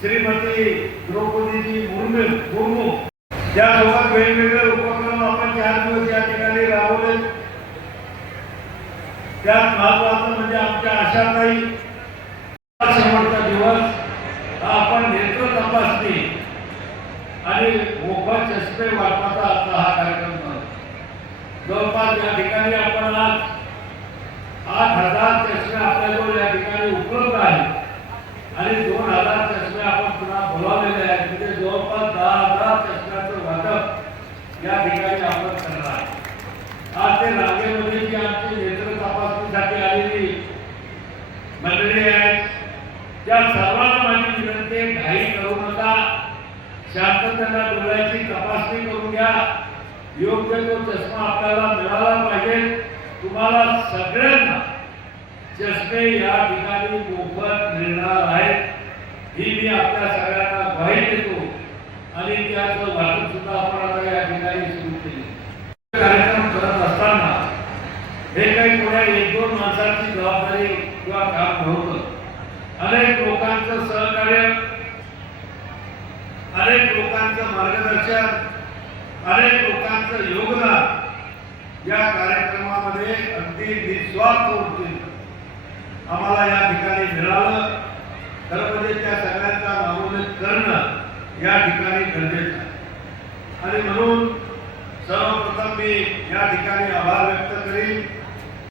श्रीमती द्रौपदीजी मुर्मू त्यासोबत वेगवेगळे उपक्रम आपण 4 दिवस या ठिकाणी राबवले। त्यात महत्त्वाचं म्हणजे आमच्या आशाताई शेवटचा दिवस आपण नेत्र तपासणी आणि मोफत चष्मे वाटपाचा हा कार्यक्रम झाला। जवळपास या ठिकाणी आपण आज 8,000 चष्मे आपल्याजवळ या ठिकाणी उपलब्ध आहेत आणि 2,000 चष्मे आपण पुन्हा बोलावलेले आहेत। म्हणजे जवळपास 10,000 चष्म्याचं वाटप या ठिकाणी आपण करणार आहे। आज ते रांगेमध्ये जी आमची नेत्र तपासणीसाठी आलेली मंडळी आहेत त्या सर्वांना माझी विनंती आहे, घाई करू नका, शांततेने डोळ्याची तपासणी करून घ्या। योग्य तो चष्मा आपल्याला मिळाला पाहिजे। तुम्हाला सगळ्यांना चष्मे या ठिकाणी मोफत मिळणार आहेत ही मी आपल्या सगळ्यांना ग्वाही देतो आणि त्याचं वाटप सुद्धा आपण आता या ठिकाणी सुरू केले। कार्यक्रम करत असताना हे काही कोणा 1-2 माणसांची जबाबदारी किंवा काम नव्हतं। अनेक लोकांचं सहकार्य, अनेक लोकांचं मार्गदर्शन, अनेक लोकांचं योगदान या कार्यक्रमामध्ये अगदी निस्वार्थ वृत्तीने आम्हाला या ठिकाणी मिळालं। खरं म्हणजे त्या सगळ्यांचा नामोल्लेख करणं या ठिकाणी गरजेचं आहे आणि म्हणून सर्वप्रथम मी या ठिकाणी आभार व्यक्त करीन